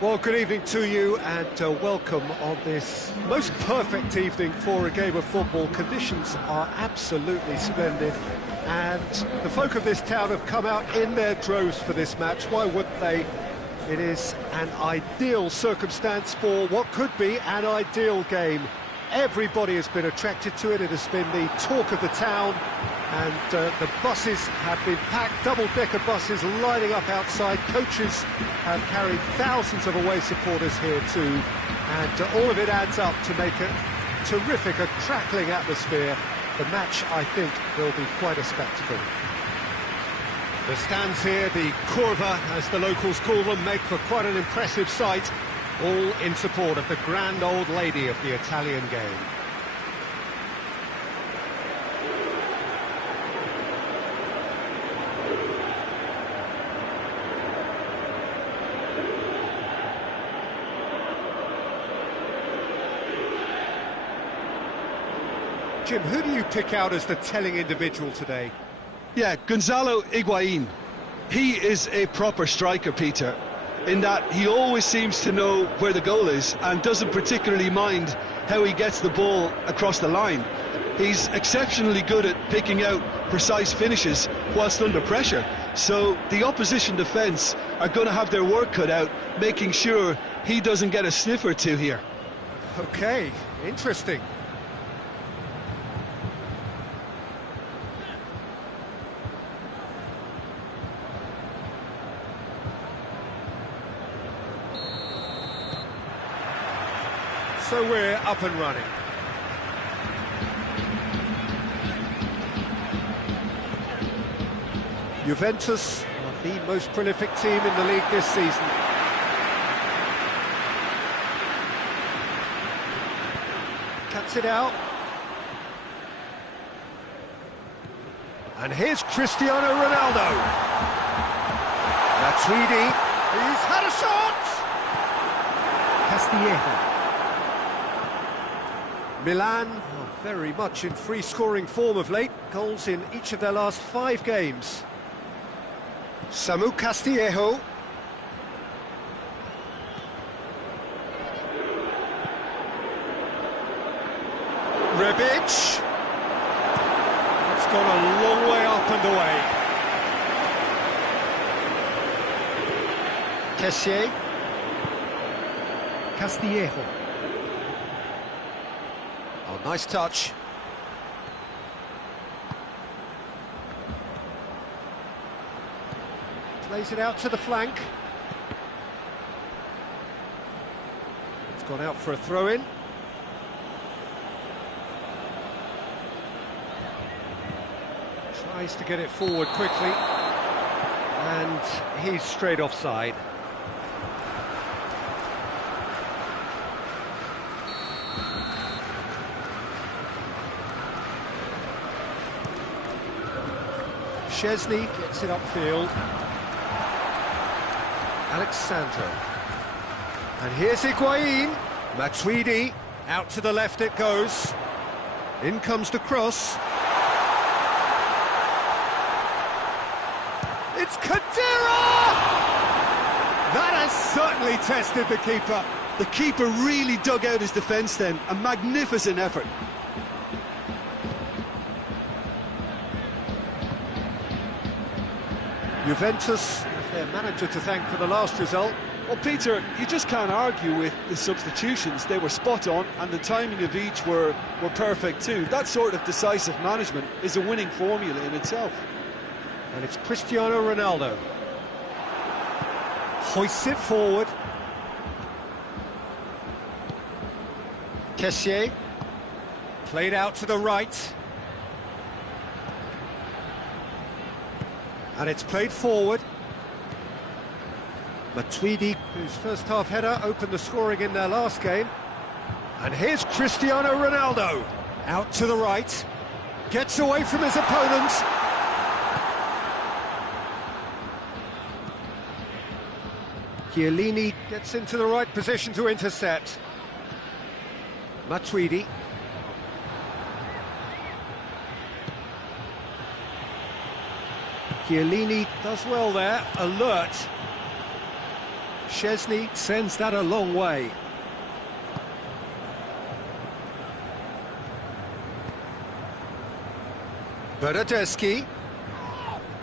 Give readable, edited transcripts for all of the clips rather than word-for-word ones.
Well, good evening to you and welcome on this most perfect evening for a game of football. Conditions are absolutely splendid and the folk of this town have come out in their droves for this match. Why wouldn't they? It is an ideal circumstance for what could be an ideal game. Everybody has been attracted to it. It has been the talk of the town, and the buses have been packed, double-decker buses lining up outside. Coaches have carried thousands of away supporters here too, and all of it adds up to make a terrific, a crackling atmosphere. The match, I think, will be quite a spectacle. The stands here, the curva, as the locals call them, make for quite an impressive sight, all in support of the grand old lady of the Italian game. Jim, who do you pick out as the telling individual today? Yeah, Gonzalo Higuain. He is a proper striker, Peter, in that he always seems to know where the goal is and doesn't particularly mind how he gets the ball across the line. He's exceptionally good at picking out precise finishes whilst under pressure, so the opposition defence are going to have their work cut out, making sure he doesn't get a sniff or two here. Okay, interesting. So we're up and running. Juventus are the most prolific team in the league this season. Cuts it out. And here's Cristiano Ronaldo. Matuidi. He's had a shot! Castillejo. Milan are very much in free-scoring form of late. Goals in each of their last 5 games. Samu Castillejo. Rebic. It's gone a long way up and away. Kessié. Castillejo. Oh, nice touch. Plays it out to the flank. It's gone out for a throw-in. Tries to get it forward quickly. And he's straight offside. Szczesny gets it upfield. Alexandro. And here's Higuain. Matuidi. Out to the left it goes. In comes the cross. It's Khedira! That has certainly tested the keeper. The keeper really dug out his defence then. A magnificent effort. Juventus have their manager to thank for the last result. Well, Peter, you just can't argue with the substitutions. They were spot on, and the timing of each were perfect too. That sort of decisive management is a winning formula in itself. And it's Cristiano Ronaldo. Hoists it forward. Kessié. Played out to the right. And it's played forward. Matuidi, whose first half header opened the scoring in their last game. And here's Cristiano Ronaldo. Out to the right. Gets away from his opponent. Chiellini gets into the right position to intercept. Matuidi. Chiellini does well there, alert. Szczesny sends that a long way. Bernardeschi.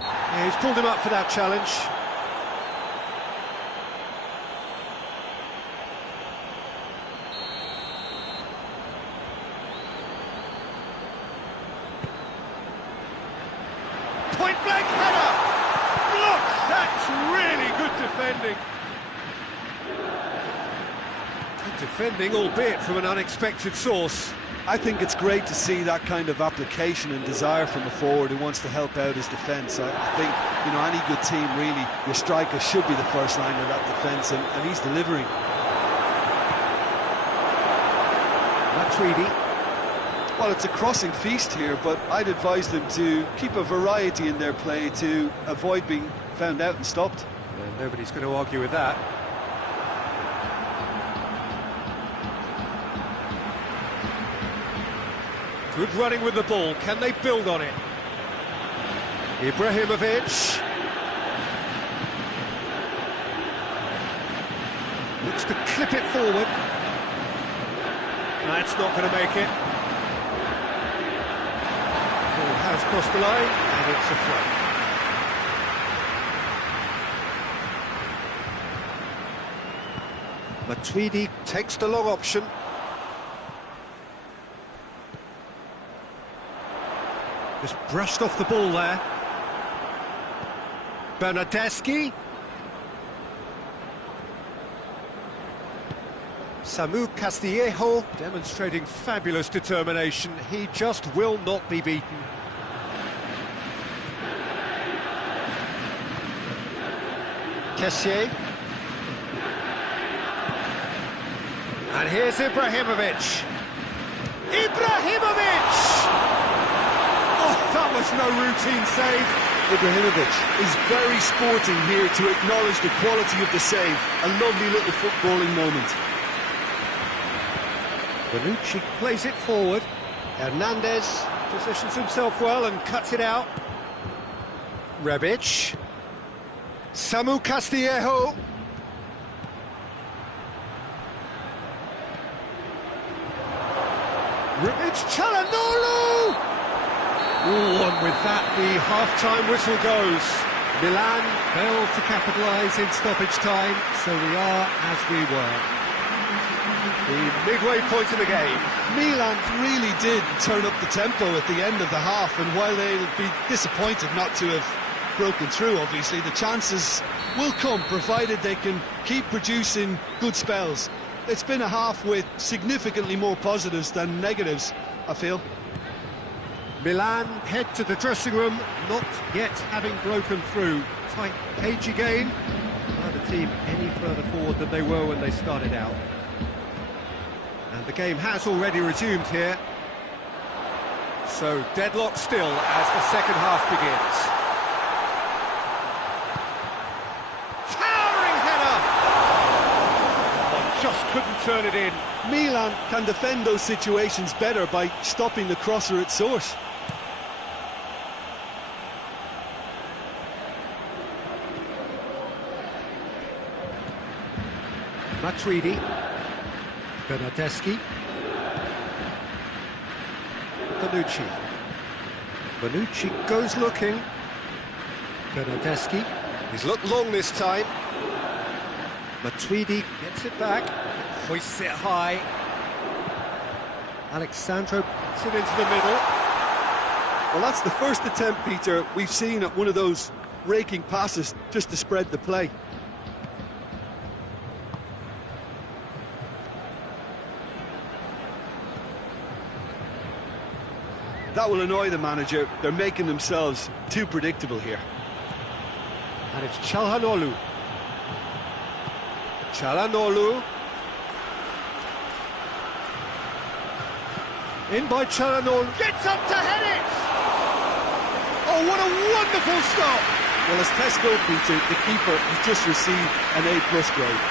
Yeah, he's pulled him up for that challenge. Point blank header! Blocks! That's really good defending. Good defending, albeit from an unexpected source. I think it's great to see that kind of application and desire from a forward who wants to help out his defence. I think, you know, any good team, really, your striker should be the first line of that defence, and he's delivering. Matuidi. Well, it's a crossing feast here, but I'd advise them to keep a variety in their play to avoid being found out and stopped. Yeah, nobody's going to argue with that. Good running with the ball. Can they build on it? Ibrahimovic. Looks to clip it forward. That's not going to make it. Ball has crossed the line, and it's a throw. Matuidi takes the long option. Just brushed off the ball there. Bernardeschi. Samu Castillejo demonstrating fabulous determination. He just will not be beaten. Kessié. And here's Ibrahimovic. Ibrahimovic! That was no routine save. Ibrahimovic is very sporting here to acknowledge the quality of the save. A lovely little footballing moment. Bonucci plays it forward. Hernandez positions himself well and cuts it out. Rebic. Samu Castillejo. It's Çalhanoğlu! And with that, the half-time whistle goes. Milan failed to capitalise in stoppage time, so we are as we were. The midway point of the game. Milan really did turn up the tempo at the end of the half, and while they'll be disappointed not to have broken through, obviously, the chances will come, provided they can keep producing good spells. It's been a half with significantly more positives than negatives, I feel. Milan head to the dressing room, not yet having broken through. Tight, cagey game. Neither team any further forward than they were when they started out. And the game has already resumed here. So deadlock still as the second half begins. Towering header! Just couldn't turn it in. Milan can defend those situations better by stopping the crosser at source. Matuidi. Bernardeschi. Bonucci. Bonucci goes looking. Bernardeschi. He's looked long this time. Matuidi gets it back. Hoists it high. Alexandro puts it into the middle. Well, that's the first attempt, Peter, we've seen at one of those raking passes just to spread the play. That will annoy the manager. They're making themselves too predictable here. And it's Çalhanoğlu. Çalhanoğlu. In by Çalhanoğlu. Gets up to head it! Oh, what a wonderful stop! Well, as Tesco, Peter, the keeper has just received an A+ grade.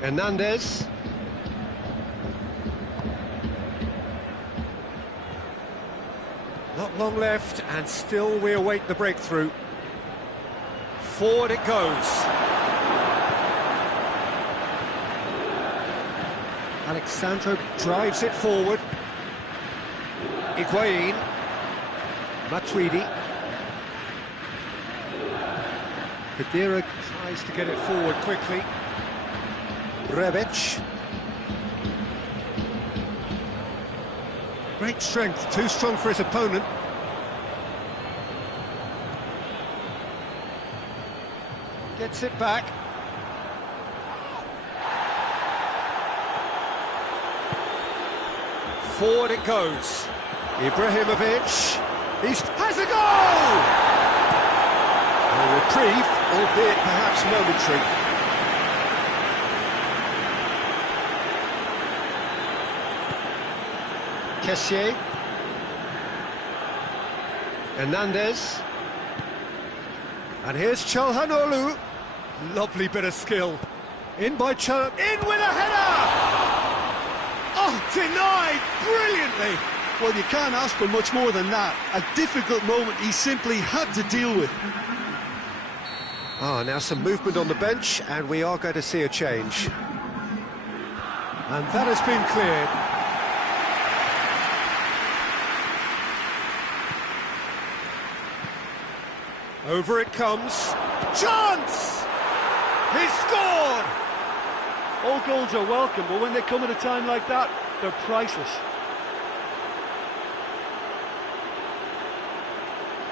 Hernandez. Not long left, and still we await the breakthrough. Forward it goes. Alexandro drives it forward. Higuain. Matuidi. Khedira tries to get it forward quickly. Rebic. Great strength, too strong for his opponent. Gets it back. Forward it goes. Ibrahimovic. Has a goal! A reprieve, albeit perhaps momentary. Kessié. Hernandez. And here's Çalhanoğlu. Lovely bit of skill. In by Chal... In with a header! Oh, denied brilliantly! Well, you can't ask for much more than that. A difficult moment he simply had to deal with. Ah, now some movement on the bench, and we are going to see a change. And that has been cleared. Over it comes. Chance! He scored! All goals are welcome, but when they come at a time like that, they're priceless.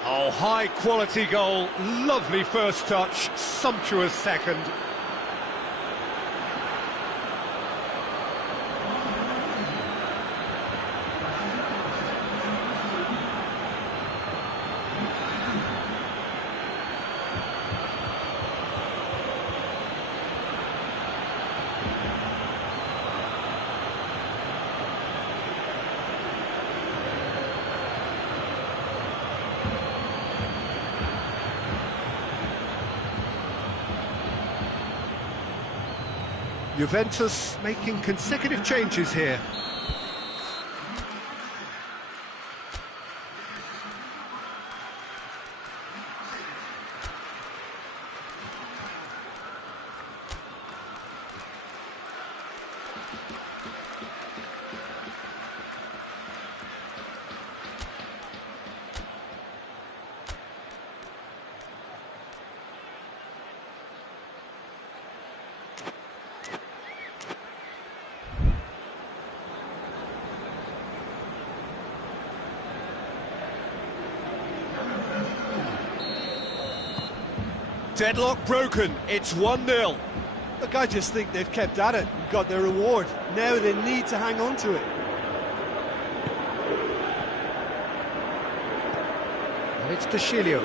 Oh, high-quality goal. Lovely first touch. Sumptuous second. Juventus making consecutive changes here. Deadlock broken, it's 1-0. Look, I just think they've kept at it and got their reward. Now they need to hang on to it. And it's Deschilio.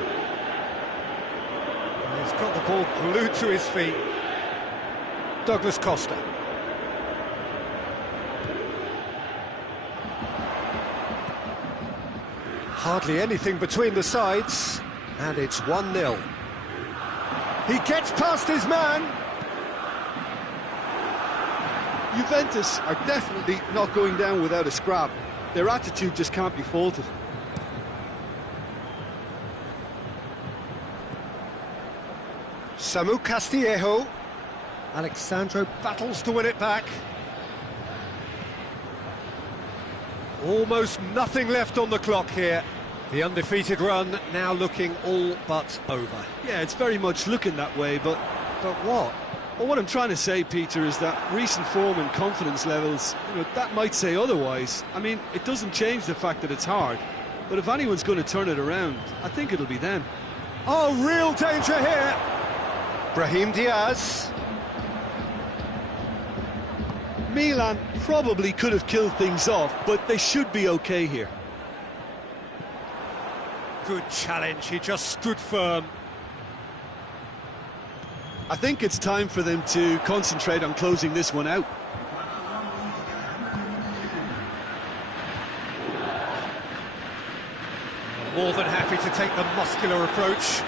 And he's got the ball glued to his feet. Douglas Costa. Hardly anything between the sides, and it's 1-0. He gets past his man. Juventus are definitely not going down without a scrap. Their attitude just can't be faulted. Samu Castillejo. Alexandro battles to win it back. Almost nothing left on the clock here. The undefeated run now looking all but over. Yeah, it's very much looking that way, but what? Well, what I'm trying to say, Peter, is that recent form and confidence levels, that might say otherwise. I mean, it doesn't change the fact that it's hard, but if anyone's going to turn it around, I think it'll be them. Oh, real danger here! Brahim Diaz. Milan probably could have killed things off, but they should be okay here. Good challenge, he just stood firm. I think it's time for them to concentrate on closing this one out. More than happy to take the muscular approach.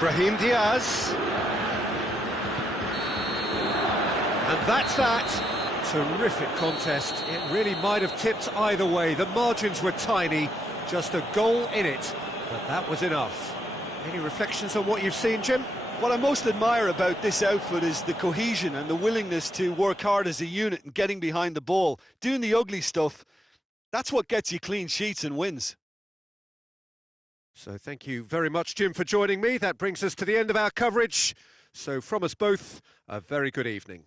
Brahim Diaz. And that's that. Terrific contest. It really might have tipped either way. The margins were tiny, just a goal in it, but that was enough. Any reflections on what you've seen, Jim? What I most admire about this outfit is the cohesion and the willingness to work hard as a unit and getting behind the ball. Doing the ugly stuff, that's what gets you clean sheets and wins. So thank you very much, Jim, for joining me. That brings us to the end of our coverage. So from us both, a very good evening.